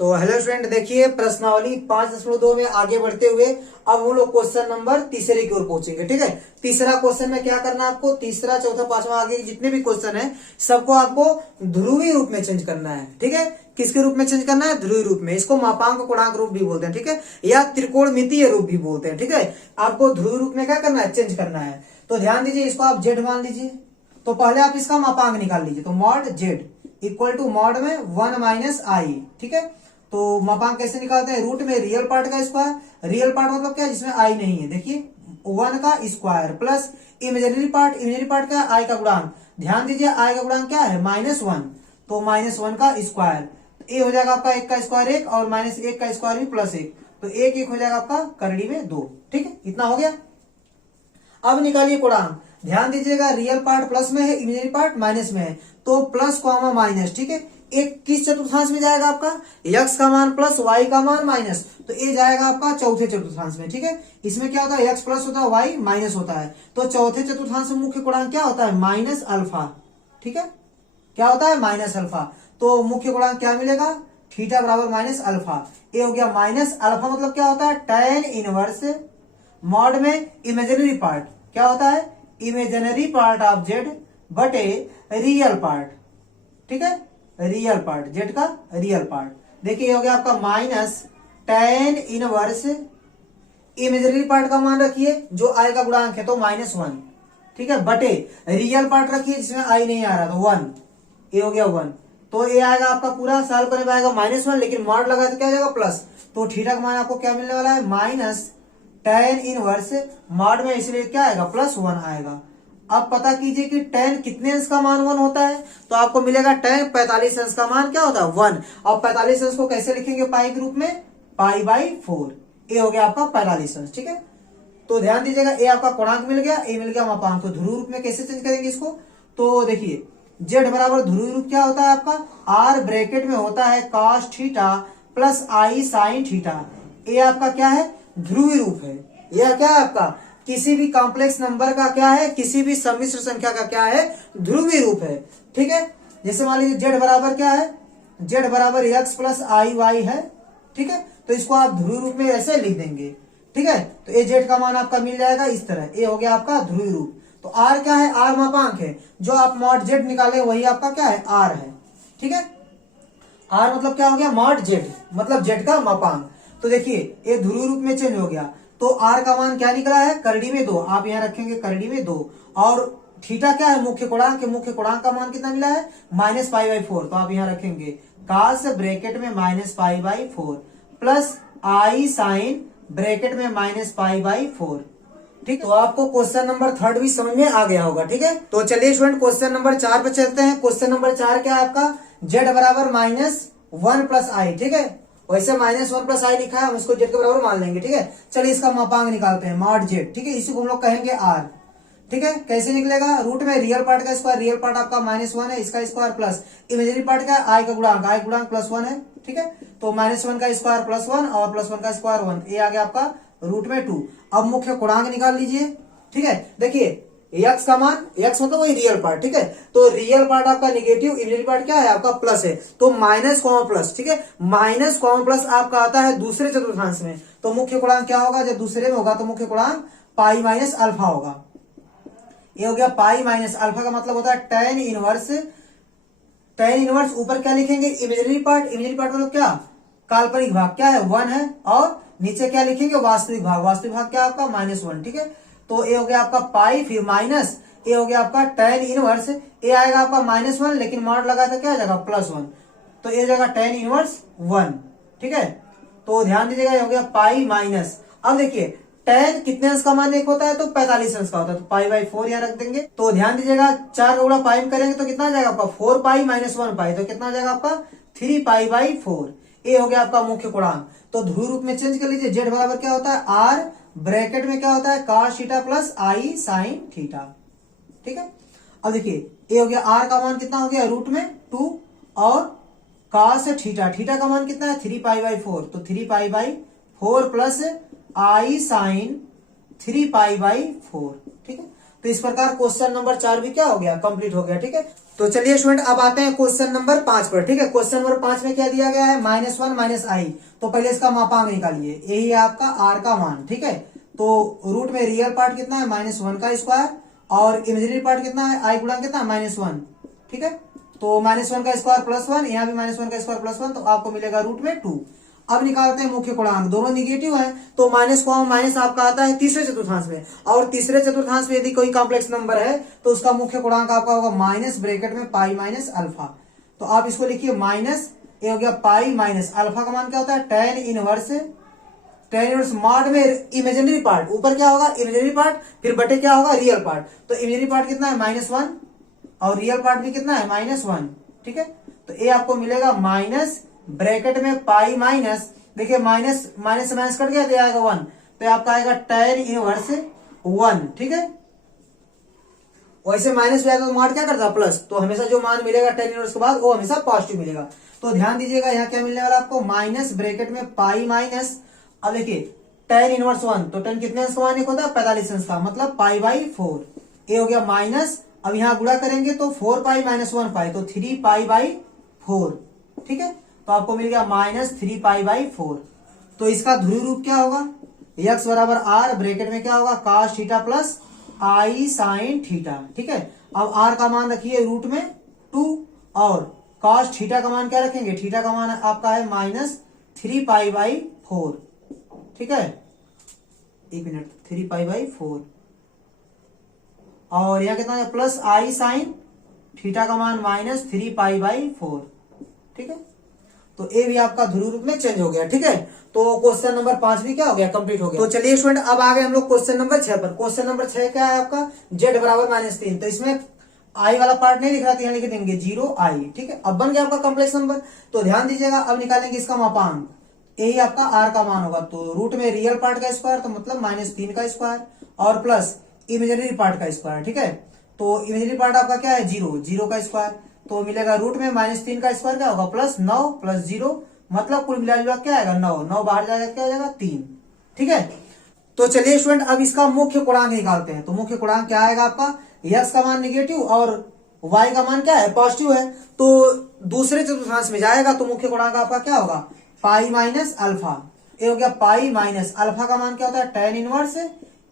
तो hello student, देखिए प्रश्नावली 5.2 में आगे बढ़ते हुए अब हम लोग क्वेश्चन नंबर तीसरे की ओर पहुंचेंगे। ठीक है, तीसरा क्वेश्चन में क्या करना है आपको, तीसरा चौथा पांचवा आगे जितने भी क्वेश्चन है सबको आपको ध्रुवीय रूप में चेंज करना है। ठीक है, किसके रूप में चेंज करना है? ध्रुवीय रूप में। इसको मापांक गुणांक रूप भी बोलते हैं, ठीक है, या त्रिकोणमितीय रूप भी बोलते हैं। ठीक है, आपको ध्रुवीय रूप में क्या करना है? चेंज करना है। तो ध्यान दीजिए, इसको आप जेड मान लीजिए। तो पहले आप इसका मापांक निकाल लीजिए। तो mod z equal to mod में 1 माइनस आई। ठीक है, तो मापांक कैसे निकालते हैं? रूट में रियल पार्ट का स्क्वायर। रियल पार्ट मतलब क्या है? जिसमें आई नहीं है। देखिए 1 का square plus imaginary part. Imaginary part क्या है? आई का गुणांक। ध्यान दीजिए, आई का गुणांक क्या है? -1। तो -1 का स्क्वायर, ये हो जाएगा आपका 1 का स्क्वायर 1 और -1 का स्क्वायर भी +1। तो 1 हो जाएगा आपका करड़ी में 2। ठीक है, इतना हो गया। अब निकालिए गुणांक। ध्यान दीजिएगा, रियल पार्ट प्लस में है, इमेजिनरी पार्ट माइनस में है। तो प्लस कॉमा माइनस। ठीक है, एक किस चतुर्थांश में जाएगा आपका? x का मान प्लस y का मान माइनस। तो ये जाएगा आपका चौथे चतुर्थांश में। ठीक है, इसमें क्या होता है? x प्लस होता है, y माइनस होता है। तो चौथे चतुर्थांश में मुख्य गुणांक क्या होता है? Minus alpha. ठीक है, क्या होता है? Minus alpha. तो मुख्य गुणांक क्या मिलेगा? थीटा बराबर माइनस अल्फा। ये हो गया माइनस अल्फा। मतलब क्या होता है? tan इनवर्स मॉड में इमेजिनरी पार्ट क्या होता है? इमेजिनरी पार्ट ऑफ जेड बटे रियल पार्ट। ठीक है, रियल पार्ट, जेड का रियल पार्ट। देखिए हो गया आपका minus tan inverse imaginary part का मान रखिए जो आई का गुणांक है, तो -1। ठीक है, बटे रियल पार्ट रखिए जिसमें आई नहीं आ रहा, तो 1। ये हो गया 1। तो ये आएगा आपका पूरा साल करने में आएगा -1, लेकिन मॉड लगा तो क्या आ जाएगा? प्लस। तो थीटा का मान आपको क्या मिलने वाला है? माइनस tan इनवर्स मॉड में, इसलिए क्या आएगा? +1 आएगा। अब पता कीजिए कि tan कितने अंश का मान 1 होता है? तो आपको मिलेगा tan 45 अंश का मान क्या होता है? 1। और 45 अंश को कैसे लिखेंगे पाई के रूप में? π/4। ये हो गया आपका 45 अंश। ठीक है, तो ध्यान दीजिएगा, ये आपका गुणांक मिल गया, ये मिल गया मापांक। तो ध्रुव रूप में कैसे चेंज करेंगे इसको? तो देखिए z बराबर ध्रुव रूप क्या होता है आपका? r ब्रैकेट में होता है cos theta plus i sin theta. ये आपका क्या है? ध्रुवीय रूप है। यह क्या है आपका? किसी भी कॉम्प्लेक्स नंबर का क्या है? किसी भी सम्मिश्र संख्या का क्या है? ध्रुवीय रूप है। ठीक है, जैसे मान लीजिए z बराबर क्या है? z बराबर x प्लस आई वाई है। ठीक है, तो इसको आप ध्रुवीय रूप में ऐसे लिख देंगे। ठीक है, तो ये z का मान आपका मिल जाएगा इस तरह। ये हो गया आपका ध्रुवीय रूप। तो r क्या है? r मापांक है। जो आप मॉड z निकाले वही आपका क्या है? r है। ठीक है, r मतलब क्या हो गया? मॉड z मतलब z का मापांक। तो देखिए ये ध्रुवीय रूप में चेंज हो गया। तो r का मान क्या निकला है? करड़ी में 2। आप यहाँ रखेंगे करड़ी में 2। और थीटा क्या है? मुख्य गुणांक। मुख्य गुणांक का मान कितना मिला है? -π/4। तो आप यहाँ रखेंगे cos ब्रैकेट में -π/4 प्लस i साइन ब्रैकेट में -π/4। ठीक, तो आपको क्वेश्चन नंबर 3 भी समझ में आ गया होगा। ठीक है, तो चलिए स्टूडेंट क्वेश्चन नंबर 4 पे चलते हैं। क्वेश्चन नंबर 4 क्या है आपका? z बराबर -1 प्लस आई। ठीक है, वैसे -1 प्लस आई लिखा है, हम इसको z के बराबर मान लेंगे। ठीक है, चलिए इसका मापांक निकालते हैं, मॉड z। ठीक है, इसी को हम लोग कहेंगे r। ठीक है, कैसे निकलेगा? रूट में रियल पार्ट का स्क्वायर, रियल पार्ट आपका -1 है, इसका स्क्वायर प्लस इमेजिनरी पार्ट का आई का गुणांक, आई गुणांक +1 है। ठीक है, तो -1 का स्क्वायर +1 और +1 का स्क्वायर 1। ये आ गया आपका रूट में 2। अब मुख्य गुणांक निकाल लीजिए। ठीक है, देखिए x का मान, x मतलब वही रियल पार्ट। ठीक है, तो रियल पार्ट आपका निगेटिव, इमेजिनरी पार्ट क्या है आपका? प्लस है। तो माइनस कॉमा प्लस। ठीक है, माइनस कॉमा प्लस आपका आता है दूसरे चतुर्थांश में। तो मुख्य गुणांक क्या होगा? जब दूसरे में होगा तो मुख्य गुणांक पाई माइनस अल्फा होगा। ये हो गया पाई माइनस अल्फा का मतलब होता है tan इनवर्स। tan इनवर्स ऊपर क्या लिखेंगे? Imaginary part. इमेजिनरी पार्ट मतलब क्या? काल्पनिक भाग क्या है? 1 है। और नीचे क्या लिखेंगे? वास्तविक भाग। वास्तविक भाग क्या आपका? -1। ठीक है, तो ये हो गया आपका पाई, फिर माइनस, ये हो गया आपका tan इनवर्स। ये आएगा आपका -1, लेकिन मॉड लगा था क्या आ जाएगा? +1। तो ये जाएगा tan इनवर्स 1। ठीक है, तो ध्यान दीजिएगा, ये हो गया पाई माइनस। अब देखिए tan कितने अंश का मान एक होता है? तो 45 अंश का होता है। तो π/4 यहाँ रख देंगे। तो ध्यान दीजिएगा, 4 का गुणा पाई में करेंगे तो कितना आ जाएगा आपका? 4π - 1π। तो कितना आ जाएगा आपका? 3π/4। ये हो गया आपका मुख्य गुणांक। तो ध्रुव रूप में चेंज कर लीजिए। z बराबर क्या होता है? r ब्रैकेट में क्या होता है? cos theta plus i sin theta. ठीक है, अब देखिए ये हो गया, r का मान कितना हो गया? रूट में 2 और cos थीटा, थीटा का मान कितना है? 3π/4। तो 3π/4 प्लस i sin 3π/4। ठीक है, तो इस प्रकार क्वेश्चन नंबर 4 भी क्या हो गया? कंप्लीट हो गया। ठीक है, तो चलिए स्टूडेंट अब आते हैं क्वेश्चन नंबर 5 पर। ठीक है, क्वेश्चन नंबर 5 में क्या दिया गया है, -1 माइनस आई। तो पहले इसका मापांक निकालिए, यही है आपका आर का मान। ठीक है, तो रूट में रियल पार्ट कितना है, -1 का स्क्वायर, और इमेजिनरी पार्ट कितना है, आई गुणा कितना, -1। ठीक है, तो -1 का स्क्वायर +1, यहाँ भी -1 का स्क्वायर +1, तो आपको मिलेगा रूट में 2। अब निकालते हैं मुख्य पूर्णांक, दोनों निगेटिव है, तो माइनस को माइनस आपका आता है तीसरे चतुर्थांश में, और तीसरे चतुर्थांश में यदि कोई कॉम्प्लेक्स नंबर है तो उसका मुख्य पूर्णांक आपका होगा माइनस ब्रैकेट में पाई माइनस अल्फा। तो आप इसको लिखिए माइनस, ये हो गया पाई माइनस अल्फा का मान क्या होता है, tan इनवर्स मॉड में इमेजिनरी पार्ट, ऊपर क्या होगा इमेजिनरी पार्ट, फिर बटे क्या होगा रियल पार्ट। तो इमेजिनरी पार्ट कितना है -1 और रियल पार्ट भी कितना है -1। ठीक है, तो ये आपको मिलेगा माइनस ब्रैकेट में पाई माइनस, देखिए माइनस माइनस से माइनस कट गया तो आएगा 1, तो आपका आएगा tan इनवर्स 1। ठीक है, वैसे माइनस भी आएगा तो मॉड क्या करता है प्लस, तो हमेशा जो मान मिलेगा tan इनवर्स के बाद वो हमेशा पॉजिटिव मिलेगा। तो ध्यान दीजिएगा यहाँ क्या मिलने वाला आपको, माइनस ब्रैकेट में पाई माइनस, अब देखिए tan इनवर्स 1, तो tan कितने अंश का मान एक होता है 45 अंश का, मतलब पाई/4। ये हो गया माइनस, अब यहाँ गुणा करेंगे तो 4 पाई माइनस 1 पाई, तो 3 पाई/4। ठीक है, तो आपको मिल गया -3 पाई/4। तो इसका ध्रुव रूप क्या होगा, x बराबर r, ब्रैकेट में क्या होगा cos थीटा प्लस आई साइन थीटा। ठीक है, अब r का मान रखिए रूट में 2, और cos थीटा का मान क्या रखेंगे, थीटा का मान आपका है -3 पाई/4। ठीक है, एक मिनट, 3 पाई/4, और यहाँ कितना है प्लस आई साइन थीटा का मान -3 पाई/4। ठीक है, तो ए भी आपका ध्रुव रूप में चेंज हो गया। ठीक है, तो क्वेश्चन नंबर 5 भी क्या हो गया, कंप्लीट हो गया। तो चलिए स्टूडेंट अब आ गए हम लोग क्वेश्चन नंबर 6 पर। क्वेश्चन नंबर 6 क्या है आपका, z बराबर -3। तो इसमें आई वाला पार्ट नहीं दिख रहा, यहाँ लिख देंगे 0 आई। ठीक है, अब बन गया आपका कॉम्प्लेक्स नंबर। तो ध्यान दीजिएगा, अब निकालेंगे इसका मापांक, यही आपका आर का मान होगा। तो रूट में रियल पार्ट का स्क्वायर, तो मतलब -3 का स्क्वायर, और प्लस इमेजिनरी पार्ट का स्क्वायर। ठीक है, तो इमेजिनरी पार्ट आपका क्या है 0 का स्क्वायर, तो मिलेगा रूट में -3 का स्क्वायर क्या होगा +9 + 0, मतलब कुल मिला क्या आएगा 9 बाहर जाएगा क्या हो जाएगा 3। ठीक है, तो चलिए स्टूडेंट अब इसका मुख्य पूर्णांक निकालते हैं। तो मुख्य पूर्णांक क्या आएगा आपका, x का मान निगेटिव और y का मान क्या है पॉजिटिव है, तो दूसरे चतुर्थांश में जाएगा, तो मुख्य पूर्णांक आपका क्या होगा पाई माइनस अल्फा। ये हो गया पाई माइनस अल्फा का मान क्या होता है tan इनवर्स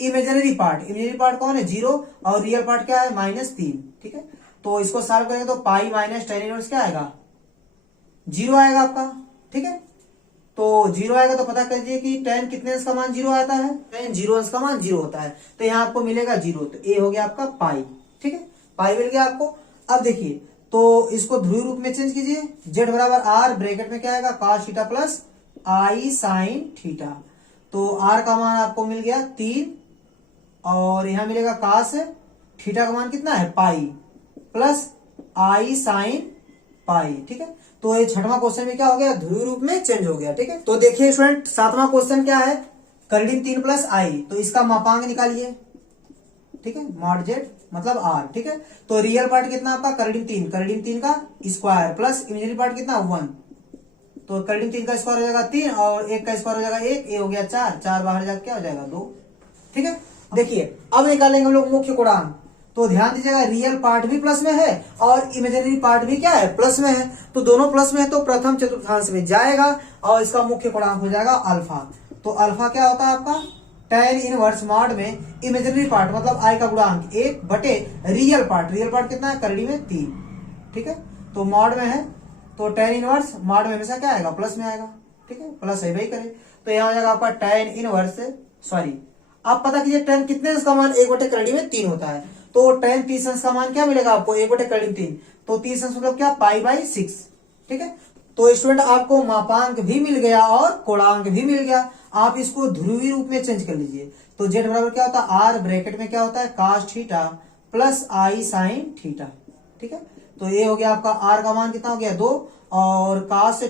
इमेजिनरी पार्ट कौन है 0, और रियल पार्ट क्या है -3। ठीक है, तो इसको सॉल्व करेंगे तो पाई माइनस tan इनवर्स क्या आएगा 0 आएगा आपका। ठीक है, तो 0 आएगा तो पता कीजिए कि tan कितने अंश का मान 0 आता है, tan 0 अंश का मान 0 होता है, तो यहाँ आपको मिलेगा 0। तो ए हो गया आपका पाई। ठीक है, पाई मिल गया आपको। अब देखिए, तो इसको ध्रुव रूप में चेंज कीजिए, z बराबर r, ब्रैकेट में क्या आएगा cos थीटा प्लस आई साइन थीटा। तो r का मान आपको मिल गया 3, और यहां मिलेगा cos थीटा का मान कितना है पाई, प्लस आई साइन पाई। ठीक है, तो ये छठवां क्वेश्चन में क्या हो गया, ध्रुव रूप में चेंज हो गया। ठीक है, तो देखिए स्टूडेंट सातवां क्वेश्चन क्या है, करीब 3 प्लस आई, तो इसका मापांक निकालिए। ठीक है, मॉड z मतलब r। ठीक है, तो रियल पार्ट कितना आपका करीब 3 का स्क्वायर, प्लस इमेजिनरी पार्ट कितना 1, तो करीब 3 का स्क्वायर हो जाएगा 3, और 1 का स्क्वायर हो जाएगा 1, ये हो गया 4 बाहर जाकर क्या हो जाएगा 2। ठीक है, देखिए अब निकालेंगे हम लोग मुख्य पूर्णांक। तो ध्यान दीजिएगा, रियल पार्ट भी प्लस में है और इमेजिनरी पार्ट भी क्या है प्लस में है, तो दोनों प्लस में है, तो प्रथम चतुर्थांश में जाएगा, और इसका मुख्य पूर्णांक हो जाएगा अल्फा। तो अल्फा क्या होता है आपका tan इनवर्स मॉड में इमेजिनरी पार्ट मतलब आई का गुणांक 1 बटे रियल पार्ट कितना है करड़ी में 3। ठीक है, तो मॉड में है, तो tan इनवर्स मॉड में हमेशा क्या आएगा प्लस में आएगा। ठीक है, प्लस है भाई करे, तो यहाँ हो जाएगा आपका tan इनवर्स, सॉरी आप पता कीजिए tan कितने अंश का मान 1 बटे करड़ी में 3 होता है, तो tan 30 अंश का मान क्या मिलेगा आपको 1 बटे करड़ी में 3, तो 30 अंश मतलब क्या पाई/6। ठीक है, तो स्टूडेंट आपको मापांक भी मिल गया और कोणांक भी मिल गया, आप इसको ध्रुवीय रूप में चेंज कर लीजिए। तो z बराबर क्या होता है r, ब्रैकेट में क्या होता है cos थीटा प्लस आई साइन थीटा। ठीक है, तो ये हो गया आपका r का मान कितना हो गया 2, और cos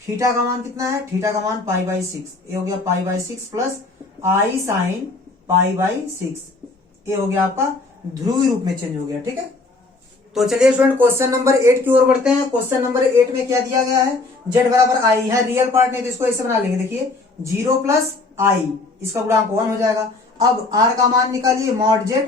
थीटा का मान कितना है, थीटा का मान पाई/6, ये हो गया पाई/6 प्लस आई साइन पाई/6, ये हो गया आपका ध्रुवीय रूप में चेंज हो गया। ठीक है, तो चलिए स्टूडेंट क्वेश्चन नंबर 8 की ओर बढ़ते हैं। क्वेश्चन नंबर 8 में क्या दिया गया है, z बराबर आई है, रियल पार्ट नहीं तो इसको ऐसे बना लेंगे, देखिए 0 प्लस आई, इसका गुणांक 1 हो जाएगा। अब r का मान निकालिए मॉड z।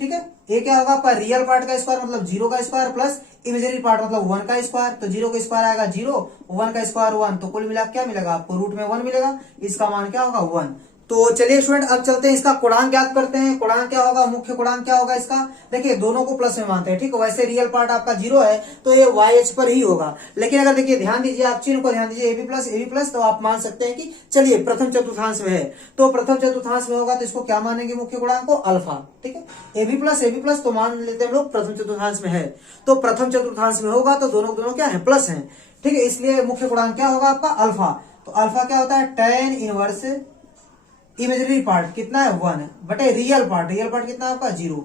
ठीक है, ये क्या होगा आपका रियल पार्ट का स्क्वायर मतलब 0 का स्क्वायर प्लस इमेजिनरी पार्ट मतलब 1 का स्क्वायर। तो 0 का स्क्वायर आएगा 0, 1 का स्क्वायर 1, तो कुल मिला क्या मिलेगा आपको, रूट में 1 मिलेगा, इसका मान क्या होगा 1। तो चलिए स्टूडेंट अब चलते हैं इसका गुणांक ज्ञात करते हैं। गुणांक क्या होगा, मुख्य गुणांक क्या होगा इसका, देखिए दोनों को प्लस में मानते हैं, ठीक है। वैसे रियल पार्ट आपका 0 है तो ये YH पर ही होगा, लेकिन अगर देखिए ध्यान दीजिए, आप चिन्ह को ध्यान दीजिए, AB प्लस, तो आप मान सकते हैं कि चलिए प्रथम चतुर्थांश में है, तो प्रथम चतुर्थांश में होगा तो इसको क्या मानेंगे, मुख्य गुणांक को अल्फा, ठीक है। AB प्लस तो मान लेते हैं हम लोग प्रथम चतुर्थांश में है, तो प्रथम चतुर्थांश में होगा तो दोनों दोनों क्या है, प्लस है, ठीक है। इसलिए मुख्य गुणांक क्या होगा आपका अल्फा। तो अल्फा क्या होता है, tan इनवर्स इमेजिनरी पार्ट कितना है 1 बटे रियल पार्ट कितना है आपका 0।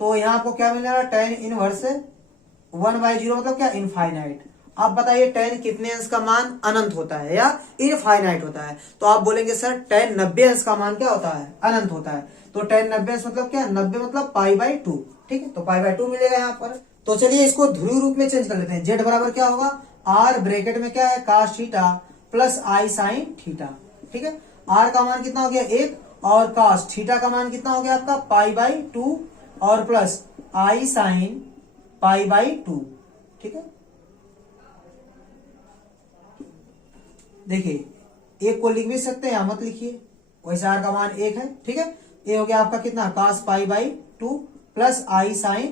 तो यहाँ आपको क्या मिलेगा, tan इनवर्स 1/0 मतलब क्या, इनफाइनाइट। आप बताइए tan कितने अंश का मान अनंत होता है या इनफाइनाइट होता है, तो आप बोलेंगे सर tan 90 अंश का मान क्या होता है, अनंत होता है। तो tan 90 अंश मतलब क्या, 90 मतलब π/2, ठीक है, तो π/2 मिलेगा यहाँ पर। तो चलिए इसको ध्रुवीय रूप में चेंज कर लेते हैं। z बराबर क्या होगा, r ब्रैकेट में क्या है cos theta plus i sin theta, ठीक है। r का मान कितना हो गया 1, और cos थीटा का मान कितना हो गया आपका π/2 और प्लस i sin π/2, ठीक है। देखिए एक को लिख भी सकते हैं या मत लिखिए, वैसे r का मान 1 है, ठीक है। ये हो गया आपका कितना cos π/2 प्लस i sin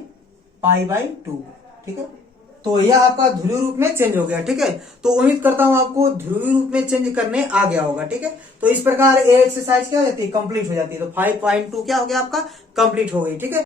π/2, ठीक है। तो यह आपका ध्रुवीय रूप में चेंज हो गया, ठीक है। तो उम्मीद करता हूं आपको ध्रुवीय रूप में चेंज करने आ गया होगा, ठीक है। तो इस प्रकार ये एक्सरसाइज क्या हो जाती है, कंप्लीट हो जाती है। तो 5.2 क्या हो गया आपका, कंप्लीट हो गई, ठीक है।